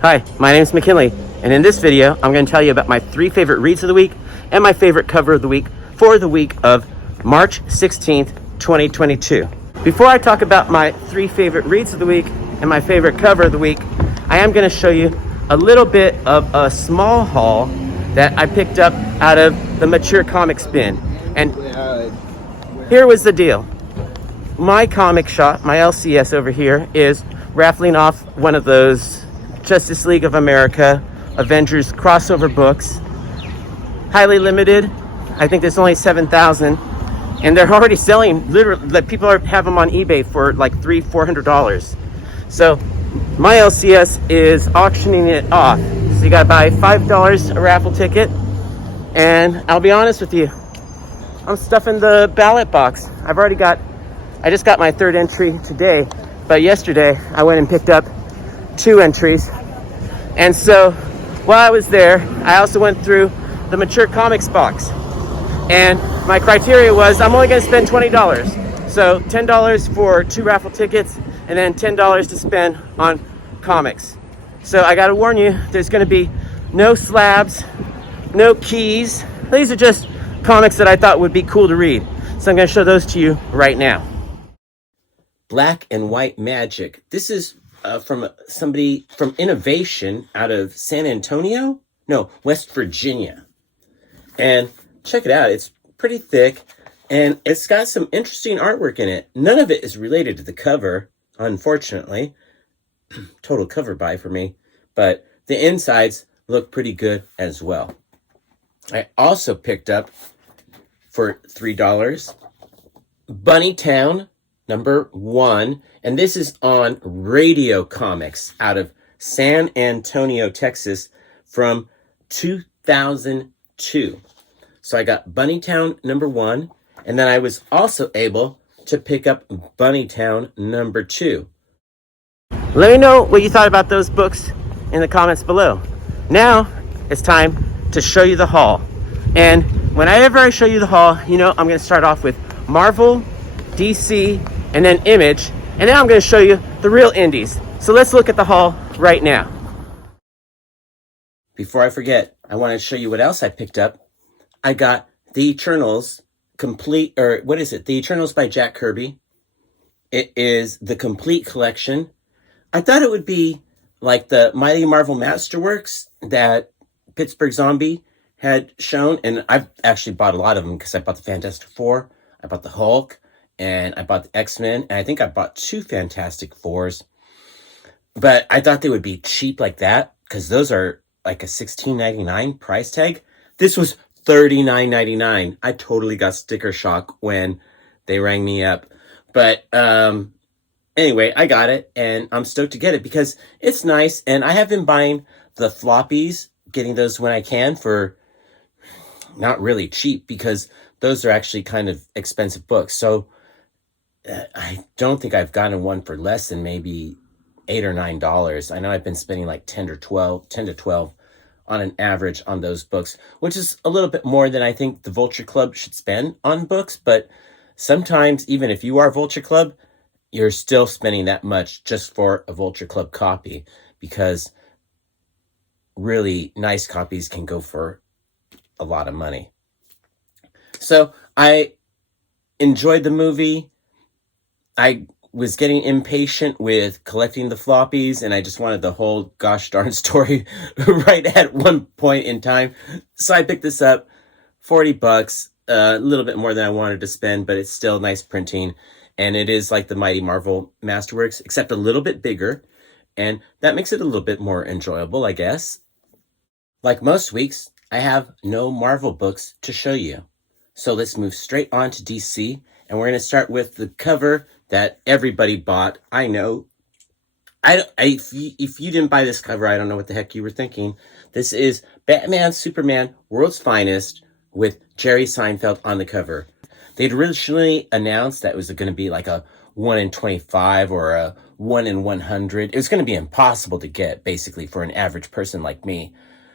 Hi, my name is McKinley, and in this video, I'm going to tell you about my 3 favorite reads of the week and my favorite cover of the week for the week of March 16th, 2022. Before I talk about my 3 favorite reads of the week and my favorite cover of the week, I am going to show you a little bit of a small haul that I picked up out of the Mature Comics bin. And here was the deal. My comic shop, my LCS over here, is raffling off one of those Justice League of America Avengers crossover books. Highly limited. I think there's only 7,000, and they're already selling. Literally, like, people have them on eBay for like $300-400. So my LCS is auctioning it off. So you gotta buy $5 a raffle ticket, and I'll be honest with you, I'm stuffing the ballot box. I just got my 3rd entry today, but yesterday I went and picked up 2 entries. And so while I was there, I also went through the Mature Comics box. And my criteria was I'm only going to spend $20. So $10 for 2 raffle tickets and then $10 to spend on comics. So I got to warn you, there's going to be no slabs, no keys. These are just comics that I thought would be cool to read. So I'm going to show those to you right now. Black and White Magic. This is from somebody from Innovation out of West Virginia. And check it out. It's pretty thick, and it's got some interesting artwork in it. None of it is related to the cover, unfortunately. Total cover buy for me. But the insides look pretty good as well. I also picked up, for $3, Bunnytown #1, and this is on Radio Comics out of San Antonio, Texas, from 2002. So I got Bunnytown #1, and then I was also able to pick up Bunnytown #2. Let me know what you thought about those books in the comments below. Now it's time to show you the haul. And whenever I show you the haul, you know I'm going to start off with Marvel, DC, and then Image, and then I'm going to show you the real indies. So let's look at the haul right now. Before I forget, I want to show you what else I picked up. I got The Eternals complete, or what is it? The Eternals by Jack Kirby. It is the complete collection. I thought it would be like the Mighty Marvel Masterworks that Pittsburgh Zombie had shown, and I've actually bought a lot of them because I bought the Fantastic Four, I bought the Hulk, and I bought the X-Men, and I think I bought 2 Fantastic Fours. But I thought they would be cheap like that, because those are like a $16.99 price tag. This was $39.99. I totally got sticker shock when they rang me up. But anyway, I got it, and I'm stoked to get it because it's nice, and I have been buying the floppies, getting those when I can for not really cheap, because those are actually kind of expensive books. So I don't think I've gotten one for less than maybe $8 or $9. I know I've been spending like 10 to 12 on an average on those books, which is a little bit more than I think the Vulture Club should spend on books. But sometimes, even if you are Vulture Club, you're still spending that much just for a Vulture Club copy, because really nice copies can go for a lot of money. So I enjoyed the movie. I was getting impatient with collecting the floppies, and I just wanted the whole gosh darn story right at one point in time. So I picked this up, $40, a little bit more than I wanted to spend, but it's still nice printing. And it is like the Mighty Marvel Masterworks, except a little bit bigger. And that makes it a little bit more enjoyable, I guess. Like most weeks, I have no Marvel books to show you. So let's move straight on to DC. And we're going to start with the cover that everybody bought. I know. If you didn't buy this cover, I don't know what the heck you were thinking. This is Batman Superman World's Finest with Jerry Seinfeld on the cover. They'd originally announced that it was going to be like a 1 in 25 or a 1 in 100. It was going to be impossible to get, basically, for an average person like me.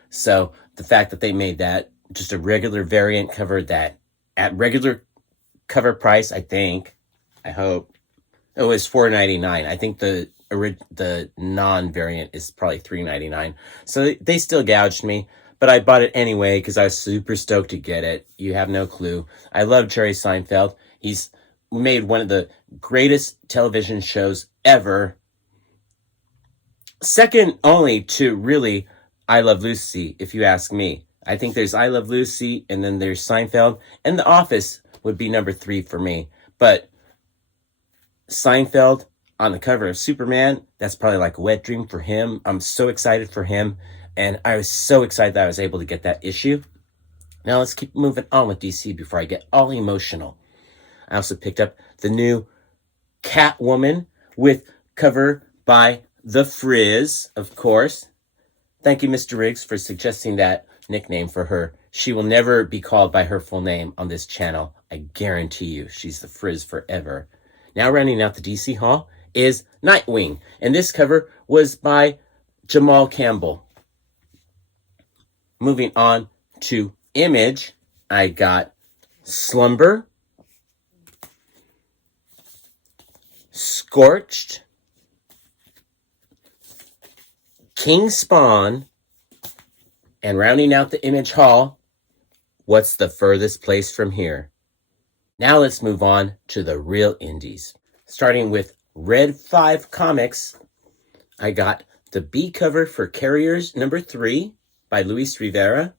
So the fact that they made that just a regular variant cover that at regular cover price, I hope, it was $4.99. I think the the non-variant is probably $3.99. So they still gouged me, but I bought it anyway because I was super stoked to get it. You have no clue. I love Jerry Seinfeld. He's made one of the greatest television shows ever. Second only to really I Love Lucy, if you ask me. I think there's I Love Lucy, and then there's Seinfeld, and The Office would be number 3 for me. But Seinfeld on the cover of Superman, that's probably like a wet dream for him. I'm so excited for him, and I was so excited that I was able to get that issue. Now let's keep moving on with DC before I get all emotional. I also picked up the new Catwoman with cover by The Frizz, of course. Thank you, Mr. Riggs, for suggesting that nickname for her. She will never be called by her full name on this channel. I guarantee you, she's The Frizz forever. Now rounding out the DC haul is Nightwing, and this cover was by Jamal Campbell. Moving on to Image, I got Slumber, Scorched, King Spawn, and rounding out the Image haul, What's the Furthest Place from Here? Now let's move on to the real indies. Starting with Red 5 Comics, I got the B cover for Carriers number 3 by Luis Rivera.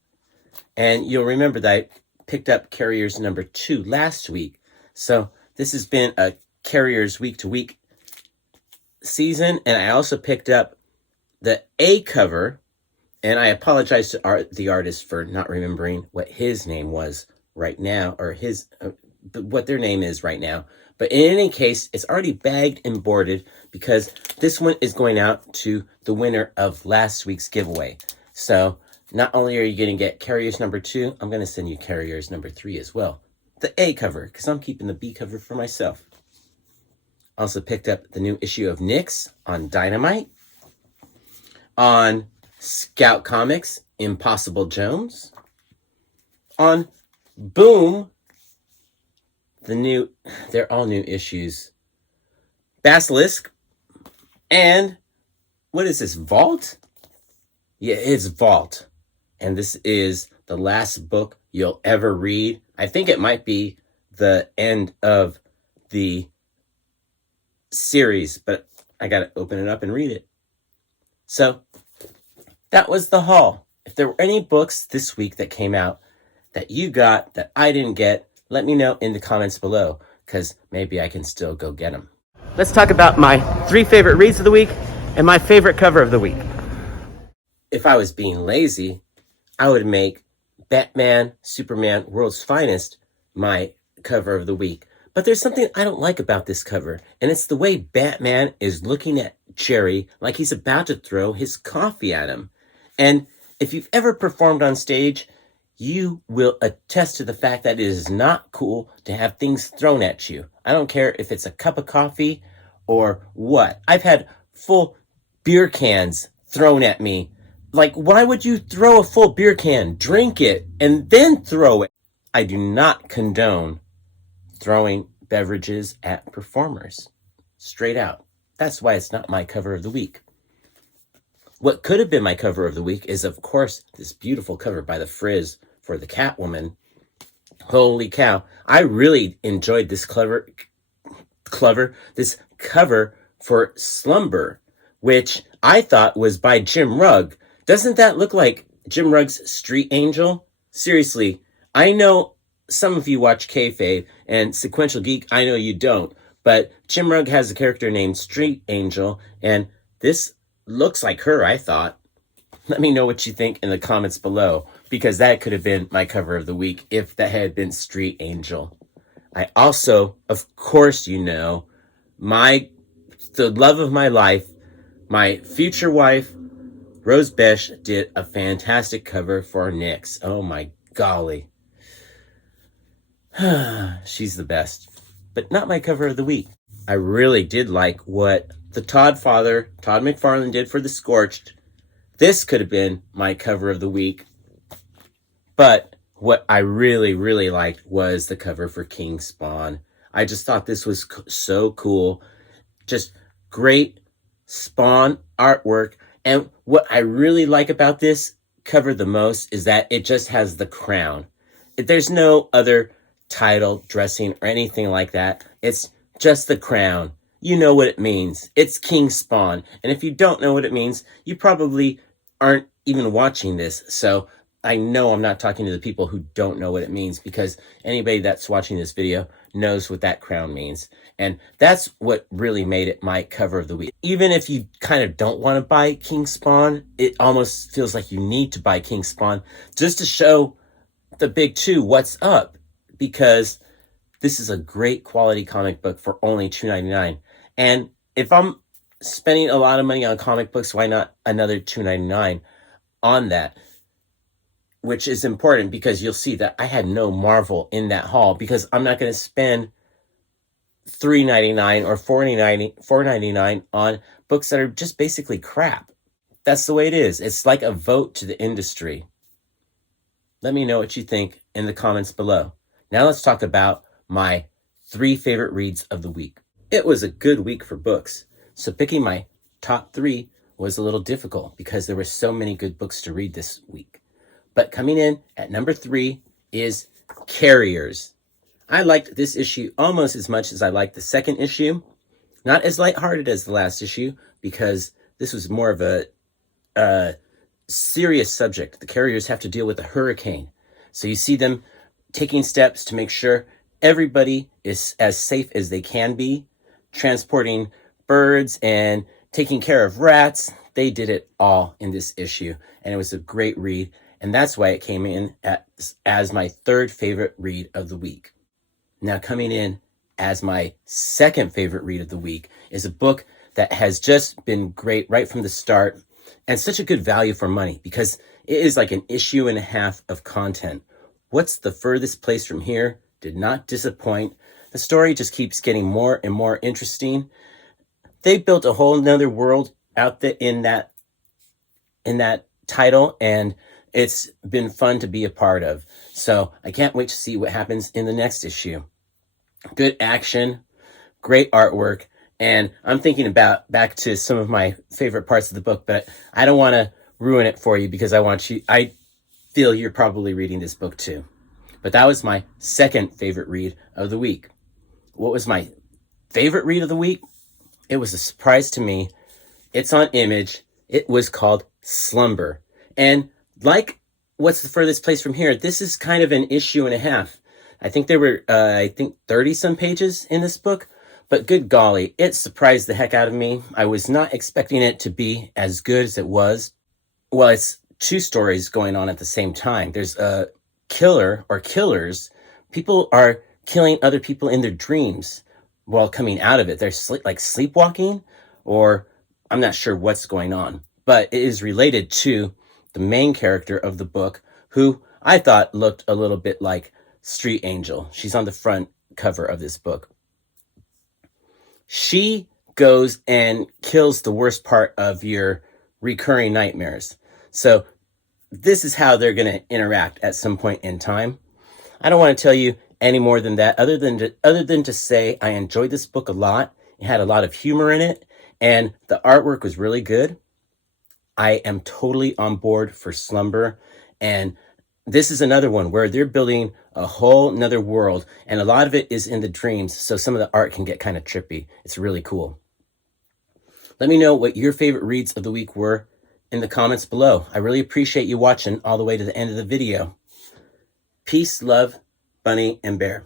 And you'll remember that I picked up Carriers number 2 last week. So this has been a Carriers week-to-week season. And I also picked up the A cover. And I apologize to the artist for not remembering what his name was right now, or what their name is right now. But in any case, it's already bagged and boarded because this one is going out to the winner of last week's giveaway. So not only are you going to get Carriers number 2, I'm going to send you Carriers number 3 as well. The A cover, because I'm keeping the B cover for myself. Also picked up the new issue of Nyx on Dynamite. On Scout Comics, Impossible Jones. On Boom, they're all new issues. Basilisk. And what is this, Vault? Yeah, it's Vault. And this is the last book you'll ever read. I think it might be the end of the series, but I got to open it up and read it. So that was the haul. If there were any books this week that came out that you got that I didn't get, let me know in the comments below, because maybe I can still go get them. Let's talk about my 3 favorite reads of the week and my favorite cover of the week. If I was being lazy, I would make Batman, Superman, World's Finest my cover of the week. But there's something I don't like about this cover, and it's the way Batman is looking at Jerry like he's about to throw his coffee at him. And if you've ever performed on stage, you will attest to the fact that it is not cool to have things thrown at you. I don't care if it's a cup of coffee or what. I've had full beer cans thrown at me. Like, why would you throw a full beer can, drink it, and then throw it? I do not condone throwing beverages at performers. Straight out. That's why it's not my cover of the week. What could have been my cover of the week is, of course, this beautiful cover by The Frizz for the Catwoman. Holy cow. I really enjoyed this this cover for Slumber, which I thought was by Jim Rugg. Doesn't that look like Jim Rugg's Street Angel? Seriously, I know some of you watch Kayfabe and Sequential Geek, I know you don't, but Jim Rugg has a character named Street Angel, and this looks like her, I thought. Let me know what you think in the comments below, because that could have been my cover of the week if that had been Street Angel. I also, of course, you know, the love of my life, my future wife, Rose Besch, did a fantastic cover for Nyx. Oh my golly. She's the best. But not my cover of the week. I really did like what the Todd McFarlane did for The Scorched. This could have been my cover of the week. But what I really, really liked was the cover for King Spawn. I just thought this was so cool. Just great Spawn artwork. And what I really like about this cover the most is that it just has the crown. There's no other title, dressing, or anything like that. It's just the crown. You know what it means. It's King Spawn. And if you don't know what it means, you probably aren't even watching this. So I know I'm not talking to the people who don't know what it means, because anybody that's watching this video knows what that crown means. And that's what really made it my cover of the week. Even if you kind of don't want to buy King Spawn, it almost feels like you need to buy King Spawn just to show the big two what's up, because this is a great quality comic book for only $2.99. And if I'm spending a lot of money on comic books, why not another $2.99 on that? Which is important, because you'll see that I had no Marvel in that haul, because I'm not going to spend $3.99 or $4.99 on books that are just basically crap. That's the way it is. It's like a vote to the industry. Let me know what you think in the comments below. Now let's talk about my 3 favorite reads of the week. It was a good week for books, so picking my top 3 was a little difficult because there were so many good books to read this week. But coming in at number 3 is Carriers. I liked this issue almost as much as I liked the second issue. Not as lighthearted as the last issue, because this was more of a serious subject. The Carriers have to deal with a hurricane. So you see them taking steps to make sure everybody is as safe as they can be, transporting birds and taking care of rats. They did it all in this issue, and it was a great read. And that's why it came in as my 3rd favorite read of the week. Now, coming in as my 2nd favorite read of the week is a book that has just been great right from the start, and such a good value for money, because it is like an issue and a half of content. What's the Furthest Place from Here did not disappoint. The story just keeps getting more and more interesting. They built a whole nother world out there in that title, and it's been fun to be a part of. So I can't wait to see what happens in the next issue. Good action, great artwork, and I'm thinking about back to some of my favorite parts of the book, but I don't want to ruin it for you, because I feel you're probably reading this book too. But that was my 2nd favorite read of the week. What was my favorite read of the week? It was a surprise to me. It's on Image. It was called Slumber. And like What's the Furthest Place from Here, this is kind of an issue and a half. I think there were, 30-some pages in this book. But good golly, it surprised the heck out of me. I was not expecting it to be as good as it was. Well, it's 2 stories going on at the same time. There's a killer or killers. People are killing other people in their dreams while coming out of it. They're sleepwalking, or I'm not sure what's going on. But it is related to the main character of the book, who I thought looked a little bit like Street Angel. She's on the front cover of this book. She goes and kills the worst part of your recurring nightmares. So this is how they're going to interact at some point in time. I don't want to tell you any more than that, other than to say I enjoyed this book a lot. It had a lot of humor in it, and the artwork was really good. I am totally on board for Slumber, and this is another one where they're building a whole nother world, and a lot of it is in the dreams, so some of the art can get kind of trippy. It's really cool. Let me know what your favorite reads of the week were in the comments below. I really appreciate you watching all the way to the end of the video. Peace, love, Bunny, and Bear.